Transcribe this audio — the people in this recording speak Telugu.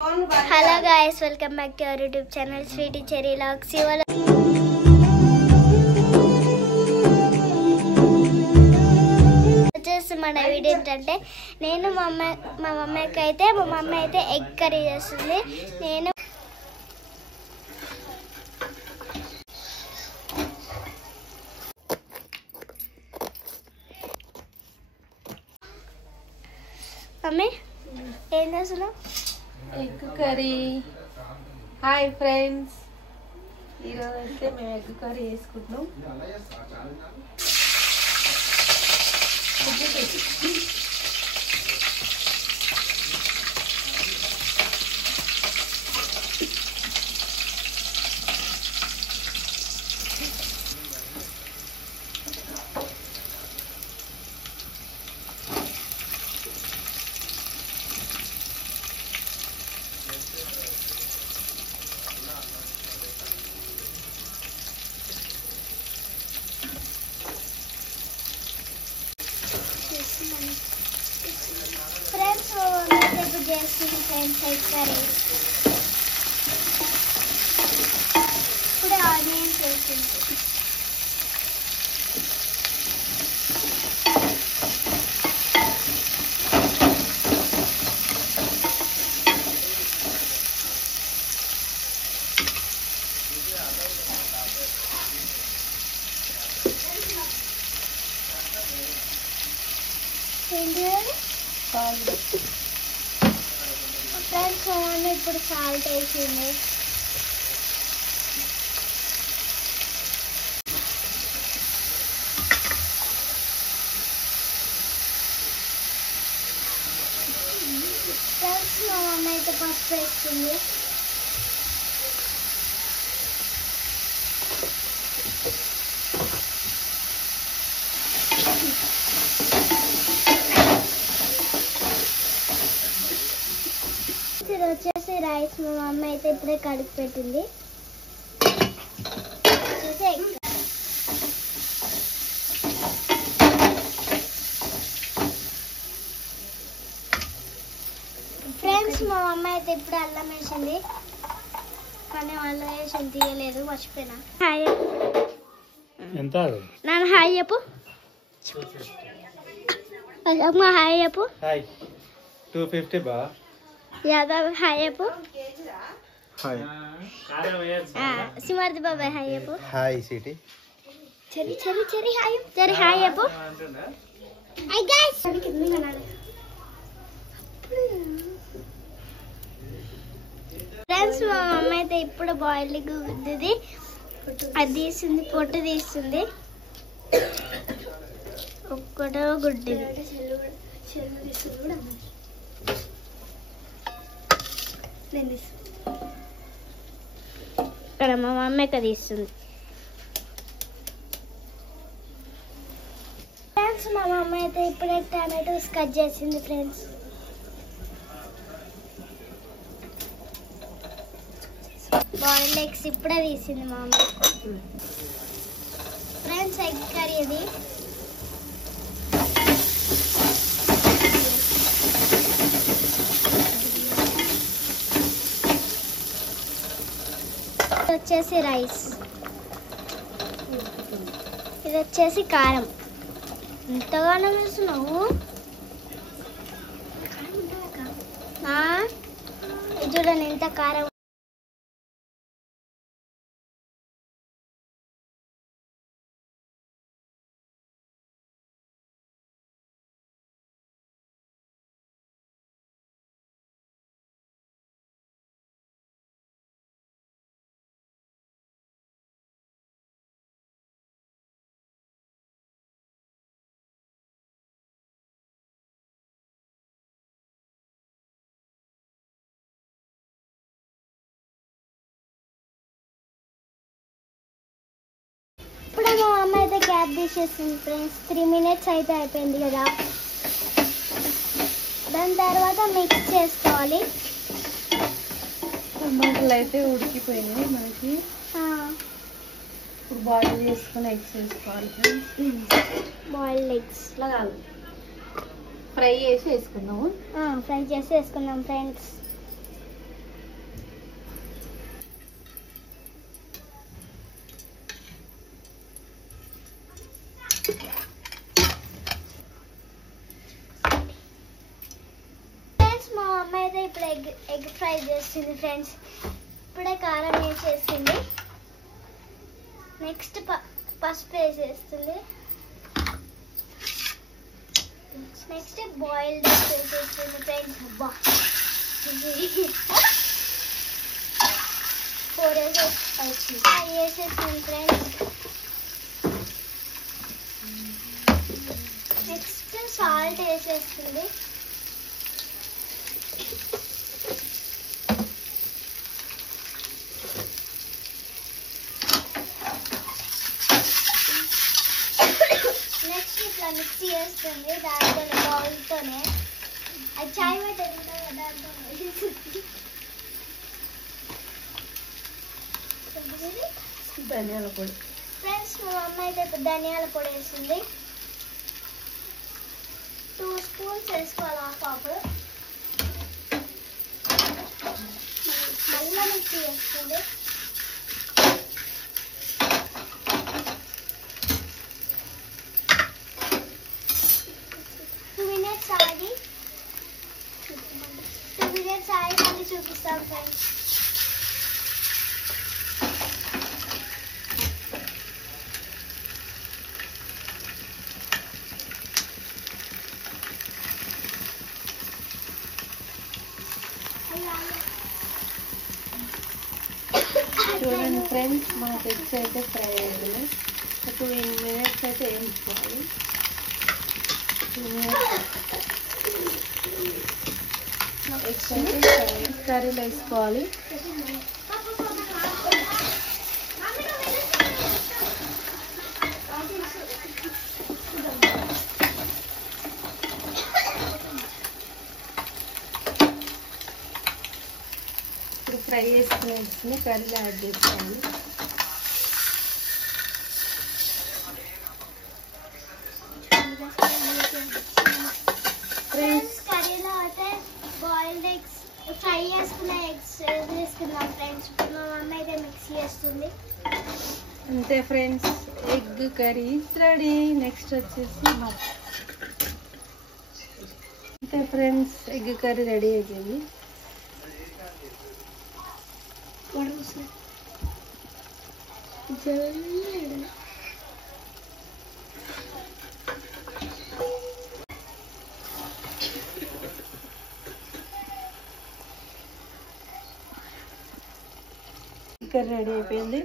Hello guys, welcome back to our YouTube channel Sweetie Cherry Vlogs. మన వీడియో ఏంటంటే నేను మా మమ్మీకి అయితే ఎగ్ కర్రీ చేస్తుంది. నేను మమ్మీ ఏం చేస్తున్నావు? Egg curry. హాయ్ ఫ్రెండ్స్, ఈరోజు అయితే మేము ఎగ్ కర్రీ వేసుకుంటున్నాం. ఫ్రెండ్స్ ఇప్పుడు చేస్తుంది ఫ్రెండ్స్ ఎగ్ కర్రీ. ఇప్పుడు ఆనియన్స్ వేస్తుంది. ఫ్రెండ్స్ ఇప్పుడు సాల్ట్ వేసింది. ఫ్రెండ్స్ మా మమ్మీ అయితే పసుపు వేస్తుంది. ఇది వచ్చేసి రైస్ మా మమ్మీ అయితే ఇప్పుడే కడిగి పెట్టింది. ఫ్రెండ్స్ మా మమ్మీ అయితే ఇప్పుడు అల్లం వేసింది, కానీ అల్లం వేసి తీయలేదు, మర్చిపోయినా. హాయ్ నాన్న, హాయ్ చెప్పు. అమ్మ హాయ్ చెప్పు. 250 బా. యాదవ్ హాయ్ చెప్పు. హాయ్ సిమార్తి బాబాయ్ హాయ్ చెప్పు. Hi city. చెరి చెరి చెరి హాయ్ చెరి హాయ్ చెప్పు. Hi guys. ఫ్రెండ్స్ మా మమ్మీ అయితే ఇప్పుడు బాయిల్ గుద్దిది, అది తీస్తుంది, పొట్టు తీస్తుంది. ఒక్కటో గుడ్డిది. ఇక్కడ మా మమ్మీ తీస్తుంది. ఫ్రెండ్స్ మా మమ్మీ అయితే ఇప్పుడే టమాటోస్ కట్ చేసింది. ఫ్రెండ్స్ బాయిల్డ్ ఎగ్స్ ఇప్పుడే తీసింది మా మమ్మీ. ఫ్రెండ్స్ ఎగ్ కర్రీ ఇది. వచ్చేసి రైస్, ఇది వచ్చేసి కారం. ఎంతగానో వేస్తున్నావు, ఇది చూడండి ఎంత కారం. ఇప్పుడు మా అమ్మ అయితే గ్యాప్ తీసేస్తుంది. ఫ్రెండ్స్ 3 minutes అయితే అయిపోయింది కదా. దాని తర్వాత మిక్స్ చేసుకోవాలి. టమాటాలు అయితే ఉడికిపోయినాయి మనకి. ఇప్పుడు బాయిల్ చేసుకుని ఎగ్స్ వేసుకోవాలి. బాయిల్డ్ ఎగ్స్ ఇట్లా కాదు, ఫ్రై చేసి వేసుకుందాము. ఫ్రై చేసి వేసుకుందాం ఫ్రెండ్స్. ఎగ్ ఫ్రై చేస్తుంది ఫ్రెండ్స్. ఇప్పుడే కారం వేసేస్తుంది. నెక్స్ట్ పసుపు వేసేస్తుంది. నెక్స్ట్ బాయిల్డ్ ఎగ్స్ వేసేస్తుంది ఫ్రెండ్స్. అబ్బా 4 వేసేస్తుంది ఫ్రెండ్స్. నెక్స్ట్ సాల్ట్ వేసేస్తుంది. నెక్స్ట్ ఇట్లా మిక్స్ చేస్తుంది దాంతో బౌల్తోనే. అది చాయ్ పెట్టేది దాంతో ధనియాల పొడి. ఫ్రెండ్స్ మా అమ్మ అయితే ధనియాల పొడి వేస్తుంది. 2 స్పూన్స్ వేసుకోవాలి. హాఫ్ మళ్ళీ మిక్స్ చేస్తుంది. 2 minutes ఆగి మళ్ళీ చూపిస్తాం ఫ్రెండ్స్. చూడండి ఫ్రెండ్స్, మనకు ఎగ్స్ అయితే ఫ్రై అయ్యాయి. 2 minutes అయితే వేయించుకోవాలి. 2 minutes ఎగ్స్ అయితే కర్రీలో వేసుకోవాలి. ఇప్పుడు ఫ్రై చేసుకునే ఎగ్స్ని కర్రీలో యాడ్ చేసుకోవాలి. ఫ్రెండ్స్ కర్రీలో అయితే బాయిల్డ్ ఎగ్స్ ఫ్రై చేసుకున్న ఎగ్స్ వేసుకున్నాం ఫ్రెండ్స్. ఇప్పుడు మా మమ్మీ అయితే మిక్స్ చేస్తుంది. అంతే friends, egg curry ready. Next వచ్చేసి అంతే ఫ్రెండ్స్, ఎగ్ కర్రీ రెడీ అయిపోయింది. కర్రీ రెడీ అయిపోయింది.